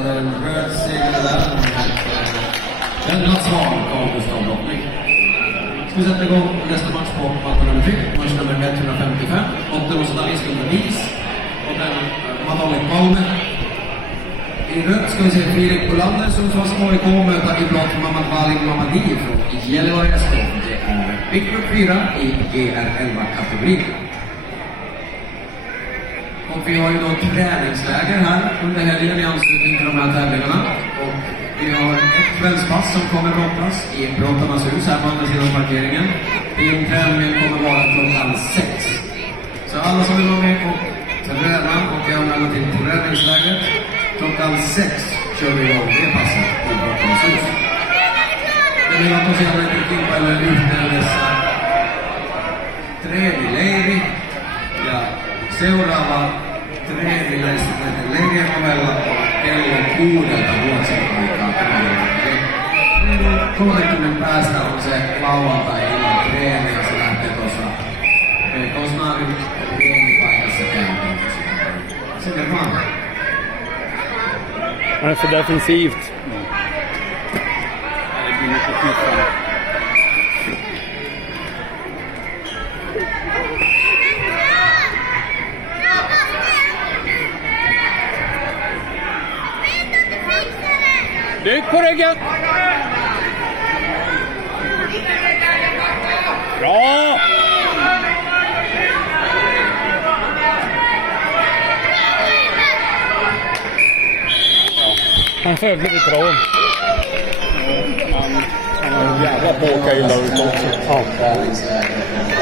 spelade en röd seger där. Den var svag av Gustav Brottning. Ska vi sätta igång nästa match på match nummer 3. Match nummer 155. Otteråsdalist under Nis. Och den Manolik Malmö. I rött ska vi se Filip Olander som fast AIK möta i blott Mamad Valing Mamadi från Gällivare SK. Det är Big 4 i GR11-kategorin. Och vi har ju då träningsläger här under helgen i anslutning till de här tävlingarna. Och vi har ett kvällspass som kommer brottas i Brottarnas hus här på andra sidan parkeringen. Träningen kommer vara klockan 6. Så alla som vill vara med och träna och använda till träningsläget, klockan 6 kör vi igång det passet i Brottarnas hus. Det vill att de senare till Kimpa eller utnämnes Trevi ja seuraava treenileiri ovella kello 6 vuosiaikaa. 30 päästä on se lauantai-illan treeni ja se lähtee tuossa Kosnaarin treenipaikassa käyntiin. Sitten vaan. Han är för defensivt. Det blir mycket kniffande. Bygg på ryggen! Bra! Han följde lite bra. Han har jävla båka illa ut också. Ja.